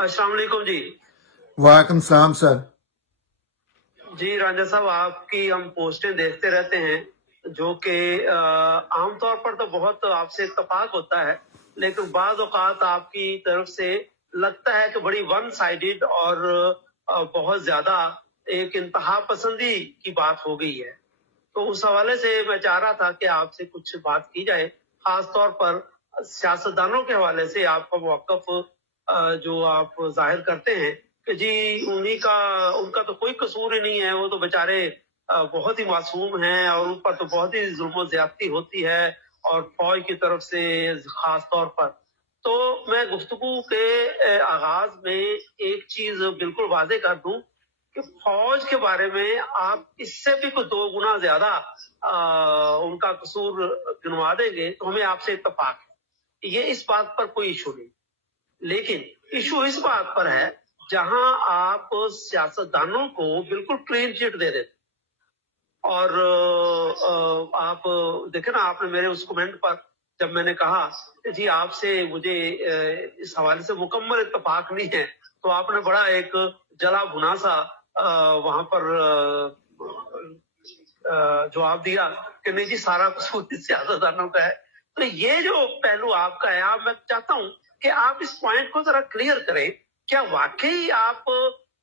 अस्सलाम वालेकुम जी। वालेकुम सलाम सर। जी रांझा साहब, आपकी हम पोस्टें देखते रहते हैं जो कि आमतौर पर तो बहुत आपसे इत्तेफाक होता है, लेकिन बाज़ औक़ात आपकी तरफ से लगता है कि बड़ी वन साइडेड और बहुत ज्यादा एक इंतहा पसंदी की बात हो गई है। तो उस हवाले से मैं चाह रहा था कि आपसे कुछ बात की जाए, खास तौर पर सियासतदानों के हवाले से आपका मौक़िफ़ जो आप जाहिर करते हैं कि जी उनका तो कोई कसूर ही नहीं है, वो तो बेचारे बहुत ही मासूम हैं और उन पर तो बहुत ही जुल्म ज्यादती होती है और फौज की तरफ से खास तौर पर। तो मैं गुफ्तगू के आगाज में एक चीज बिल्कुल वादे कर दूं कि फौज के बारे में आप इससे भी कोई 2 गुना ज्यादा उनका कसूर गिनवा देंगे तो हमें आपसे इत्तेफाक है, ये इस बात पर कोई इशू नहीं। लेकिन इशू इस बात पर है जहां आप सियासतदानों को बिल्कुल क्लीन चिट दे देते और आप देखे ना, आपने मेरे उस कमेंट पर जब मैंने कहा कि जी आपसे मुझे इस हवाले से मुकम्मल इत्तेफाक नहीं है, तो आपने बड़ा एक जला भुना सा वहां पर जवाब दिया कि नहीं जी सारा कसूर सियासतदानों का है। तो ये जो पहलू आपका है, मैं चाहता हूं कि आप इस पॉइंट को जरा क्लियर करें, क्या वाकई आप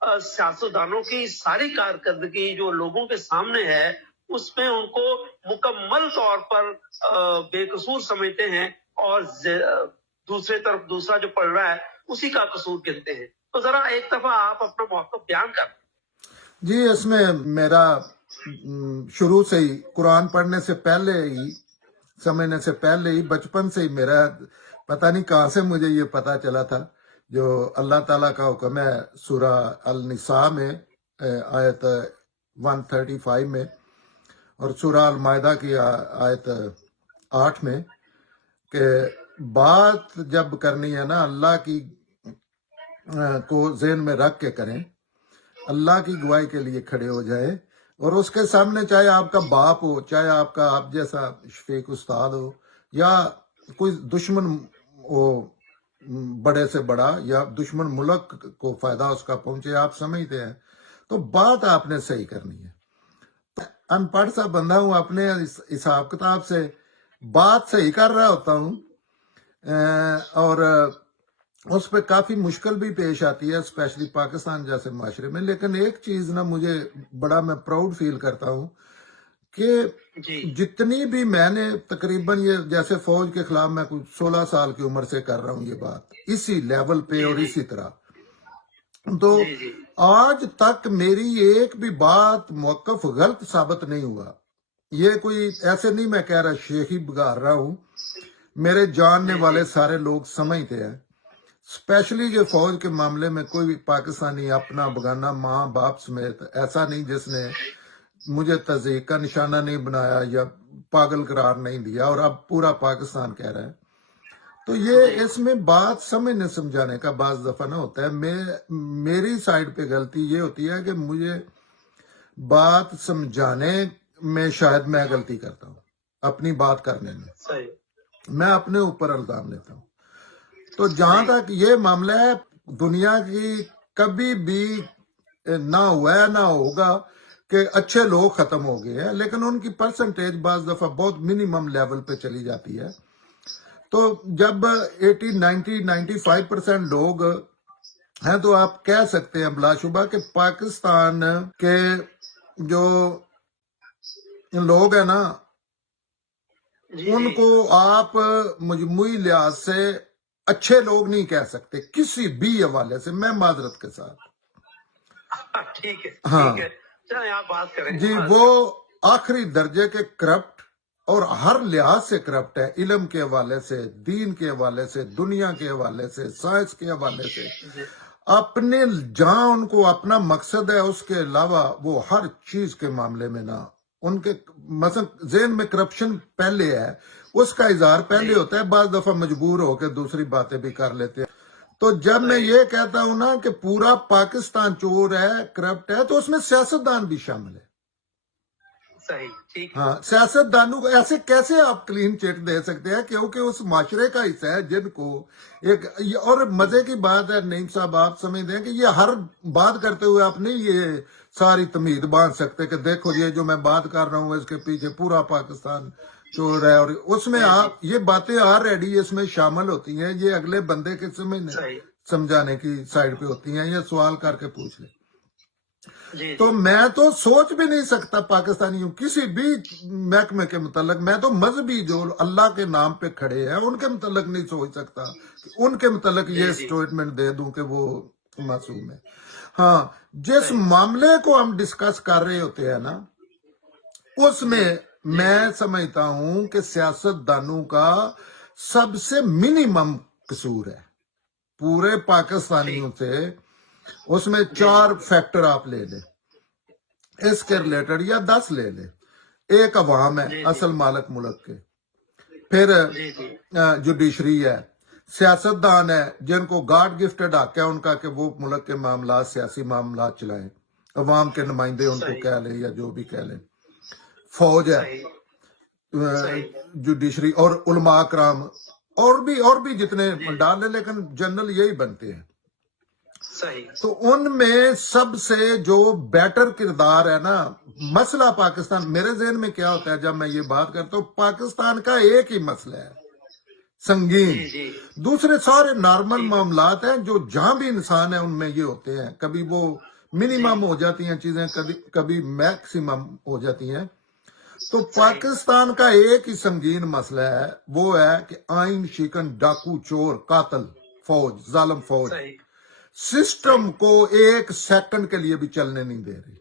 सियासतदानों की सारी कारकर्दगी जो लोगों के सामने है उसमें उनको मुकम्मल तौर पर बेकसूर समझते हैं और दूसरे तरफ दूसरा जो पढ़ रहा है उसी का कसूर गिनते हैं? तो जरा एक दफा आप अपना मौक़िफ़ बयान कर। जी, इसमें मेरा शुरू से ही कुरान पढ़ने से पहले ही, समझने से पहले ही, बचपन से ही मेरा पता नहीं कहाँ से मुझे ये पता चला था, जो अल्लाह ताला का हुक्म है सूरा अल निसा में आयत 135 में और सूरा अल मायदा की आयत 8 में कि बात जब करनी है ना अल्लाह की को ज़हन में रख के करें, अल्लाह की गवाही के लिए खड़े हो जाए और उसके सामने चाहे आपका बाप हो, चाहे आपका आप जैसा शफीक उस्ताद हो या कोई दुश्मन हो बड़े से बड़ा या दुश्मन मुल्क को फायदा उसका पहुंचे, आप समझते हैं, तो बात आपने सही करनी है। अनपढ़ सा बंदा हूं, अपने हिसाब किताब से बात सही कर रहा होता हूं और उस पर काफी मुश्किल भी पेश आती है, स्पेशली पाकिस्तान जैसे माशरे में। लेकिन एक चीज ना मुझे बड़ा मैं प्राउड फील करता हूं कि जितनी भी मैंने तकरीबन ये जैसे फौज के खिलाफ मैं कुछ 16 साल की उम्र से कर रहा हूं ये बात इसी लेवल पे और इसी तरह, तो आज तक मेरी एक भी बात मौक़िफ़ गलत साबित नहीं हुआ। ये कोई ऐसे नहीं मैं कह रहा शेखी बगार रहा हूं, मेरे जानने वाले सारे लोग समझते हैं, स्पेशली जो फौज के मामले में कोई भी पाकिस्तानी अपना बगाना माँ बाप समेत ऐसा नहीं जिसने मुझे तज़ीक का निशाना नहीं बनाया या पागल करार नहीं दिया, और अब पूरा पाकिस्तान कह रहा है। तो ये इसमें बात समझने समझाने का बाज़ दफा ना होता है। मेरी साइड पे गलती ये होती है कि मुझे बात समझाने में शायद मैं गलती करता हूँ, अपनी बात करने में मैं अपने ऊपर इल्जाम लेता हूँ। तो जहां तक ये मामला है, दुनिया की कभी भी ना हुआ है ना होगा कि अच्छे लोग खत्म हो गए हैं, लेकिन उनकी परसेंटेज बाज दफा बहुत मिनिमम लेवल पे चली जाती है। तो जब 80, 90, 95% लोग हैं तो आप कह सकते हैं बिलाशुबा कि पाकिस्तान के जो लोग हैं ना उनको आप मजमूई लिहाज से अच्छे लोग नहीं कह सकते किसी भी हवाले से, मैं माजरत के साथ। ठीक है, हाँ ठीक है, चलें आप बात करें जी। वो आखिरी दर्जे के करप्ट और हर लिहाज से करप्ट है, इल्म के हवाले से, दीन के हवाले से, दुनिया के हवाले से, साइंस के हवाले से। अपने जहां उनको अपना मकसद है उसके अलावा वो हर चीज के मामले में ना उनके मसलन ज़हन में करप्शन पहले है, उसका इजहार पहले होता है, बाज दफा मजबूर होकर दूसरी बातें भी कर लेते हैं। तो जब मैं ये कहता हूं ना कि पूरा पाकिस्तान चोर है, करप्ट है, तो उसमें सियासतदान भी शामिल है। सही, ठीक है। हाँ, सियासतदानों को ऐसे कैसे आप क्लीन चिट दे सकते हैं, क्योंकि उस माशरे का हिस्सा है जिनको और मजे की बात है नईम साहब, आप समझते हैं कि ये हर बात करते हुए आप नहीं ये सारी तमीद बांध सकते कि देखो ये जो मैं बात कर रहा हूँ इसके पीछे पूरा पाकिस्तान चोर है, और उसमें आप ये बातें ऑलरेडी इसमें शामिल होती हैं, ये अगले बंदे के सही, समझाने की साइड पे होती हैं, ये सवाल करके पूछ ले। जी, तो जी, मैं तो सोच भी नहीं सकता पाकिस्तानियों किसी भी महकमे के मुतल्लक, मैं तो मजहबी जो अल्लाह के नाम पे खड़े हैं उनके मुतल्लक नहीं सोच सकता कि उनके मुतल्लक ये जी, स्टेटमेंट दे दूं कि वो मासूम है। हाँ, जिस सही, मामले को हम डिस्कस कर रहे होते हैं ना, जी, उसमें जी, मैं जी, समझता हूं कि सियासतदानों का सबसे मिनिमम कसूर है पूरे पाकिस्तानियों ठीक, से। उसमें जी, 4 जी, फैक्टर आप ले लें इसके सही, रिलेटेड, या 10 ले ले। एक अवाम है जी, जी, असल मालिक मुल्क के, फिर जी, जी, जुडिशरी है, सियासतदान है जिनको गॉड गिफ्टेड हक है उनका कि वो मुल्क के मामला सियासी मामला चलाएं, अवाम के नुमाइंदे उनको सही, कह लें या जो भी कह लें, फौज है, सही, सही, जुडिशरी और उलमा कराम, और भी जितने जी, डाल लें, लेकिन जनरल यही बनते हैं। सही, तो उनमें सबसे जो बेटर किरदार है ना, मसला पाकिस्तान, मेरे जहन में क्या होता है जब मैं ये बात करता हूँ, पाकिस्तान का एक ही मसला है संगीन, जी, जी, दूसरे सारे नॉर्मल ठीक, मामलात हैं जो जहां भी इंसान है उनमें ये होते हैं, कभी वो जी, मिनिमम हो जाती हैं चीजें, कभी कभी मैक्सिमम हो जाती हैं। तो सही, पाकिस्तान का एक ही संगीन मसला है, वो है कि आइन शिकन डाकू चोर कातल फौज, जालिम फौज सही, सिस्टम सही, को एक सेकंड के लिए भी चलने नहीं दे रही,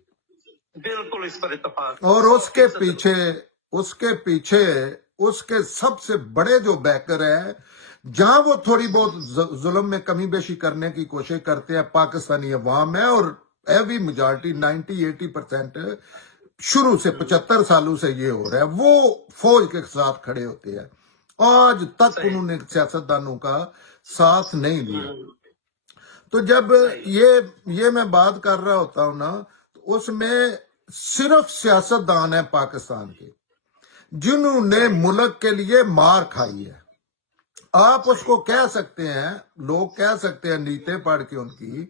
बिल्कुल इस पर इत्तेफाक, और 100% उसके पीछे उसके सबसे बड़े जो बैकर है, जहां वो थोड़ी बहुत जुल्म में कमी बेशी करने की कोशिश करते हैं, पाकिस्तानी अवाम है, और एवरी मेजॉरिटी 90-80% शुरू से 75 सालों से ये हो रहा है, वो फौज के साथ खड़े होते हैं। आज तक सही, उन्होंने सियासतदानों का साथ नहीं दिया। हम्म, तो जब सही, ये मैं बात कर रहा होता हूं ना, तो उसमें सिर्फ सियासतदान है पाकिस्तान के जिन्होंने सही, मुल्क के लिए मार खाई है। आप सही, उसको कह सकते हैं, लोग कह सकते हैं नीते पढ़ के उनकी,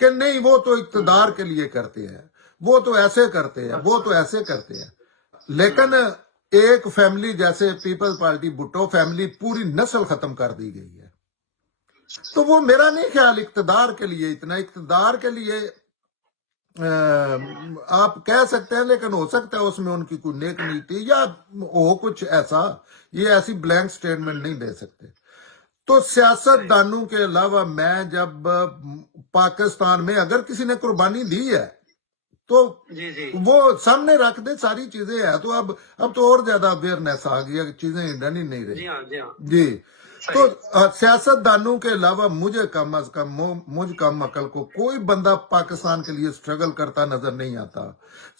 कि नहीं वो तो इक्तदार के लिए करते हैं, वो तो ऐसे करते हैं, वो अच्छा, तो ऐसे करते हैं, लेकिन एक फैमिली जैसे पीपल्स पार्टी भुट्टो फैमिली, पूरी नस्ल खत्म कर दी गई है। तो वो मेरा नहीं ख्याल इक्तदार के लिए, इतना इक्तदार के लिए आप कह सकते हैं, लेकिन हो सकता है उसमें उनकी कोई नेक नीति या हो कुछ ऐसा, ये ऐसी ब्लैंक स्टेटमेंट नहीं दे सकते। तो सही, सियासतदानों के अलावा मैं जब पाकिस्तान में अगर किसी ने कुर्बानी दी है तो जी, जी, वो सामने रख दे, सारी चीजें है, तो अब तो और ज्यादा अवेयरनेस आ गई है, चीजें डन ही नहीं जी रही। हाँ, जी हाँ, जी, तो सही, सियासतदानों के अलावा मुझे कम अज कम मुझ कम अकल को कोई बंदा पाकिस्तान के लिए स्ट्रगल करता नजर नहीं आता।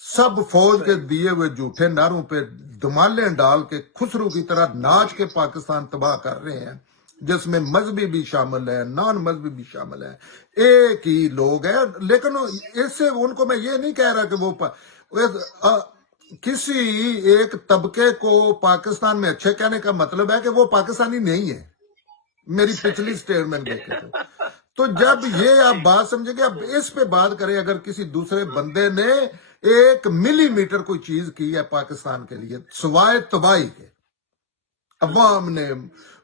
सब फौज के सही, दिए हुए झूठे नारों पे धमाले डाल के खुसरू की तरह नाच के पाकिस्तान तबाह कर रहे हैं, जिसमें मजहबी भी शामिल है, नॉन मजहबी भी शामिल है, एक ही लोग है। लेकिन इससे उनको मैं ये नहीं कह रहा कि किसी एक तबके को पाकिस्तान में अच्छे कहने का मतलब है कि वो पाकिस्तानी नहीं है। मेरी पिछली सही, स्टेटमेंट देखे तो जब अच्छा, ये आप ठीक, बात समझेंगे, अब इस पे बात करें, अगर किसी दूसरे बंदे ने 1 मिलीमीटर कोई चीज की है पाकिस्तान के लिए सिवाय तबाही के, अवाम ने,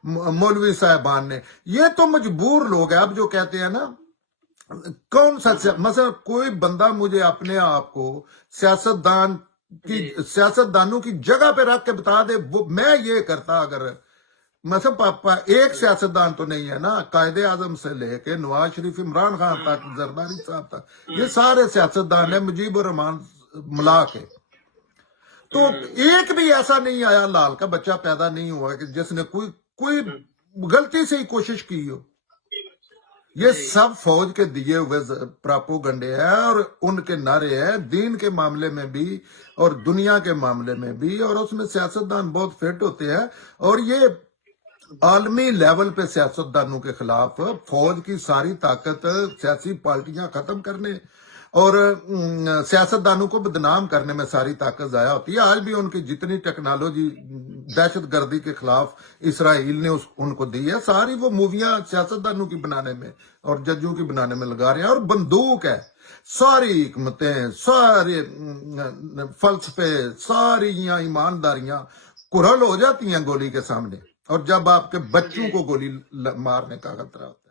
मौलवी साहबान ने, ये तो मजबूर लोग हैं। अब जो कहते हैं ना, कौन सा मतलब कोई बंदा मुझे अपने आप को सियासतदान की, जी, सियासतदानों की जगह पे रख के बता दे वो मैं ये करता, अगर मतलब पापा एक सियासतदान तो नहीं है ना, कायदे आजम से लेके नवाज शरीफ, इमरान खान तक, जरदारी साहब तक, ये सारे सियासतदान है, मुजीबुर रहमान मिला के। तो एक भी ऐसा नहीं आया, लाल का बच्चा पैदा नहीं हुआ कि जिसने कोई गलती से ही कोशिश की हो। ये जी, सब फौज के दिए हुए प्रापोगंडे हैं, और उनके नारे हैं दीन के मामले में भी और दुनिया के मामले में भी, और उसमें सियासतदान बहुत फिट होते हैं। और ये आलमी लेवल पे सियासतदानों के खिलाफ फौज की सारी ताकत सियासी पार्टियां खत्म करने اور سیاستدانوں کو بدنام کرنے میں ساری طاقت ضائع ہوتی ہے. آج بھی ان کی جتنی ٹیکنالوجی دہشت گردی کے خلاف اسرائیل نے ان کو دی ہے، ساری وہ موویاں سیاستدانوں کی بنانے میں اور ججوں کی بنانے میں لگا رہے ہیں. اور بندوق ہے، ساری حکمتیں، سارے فلسفے، ساری ایمانداریاں کُرل ہو جاتی ہیں گولی کے سامنے، اور جب آپ کے بچوں جی کو گولی مارنے کا خطرہ ہوتا ہے.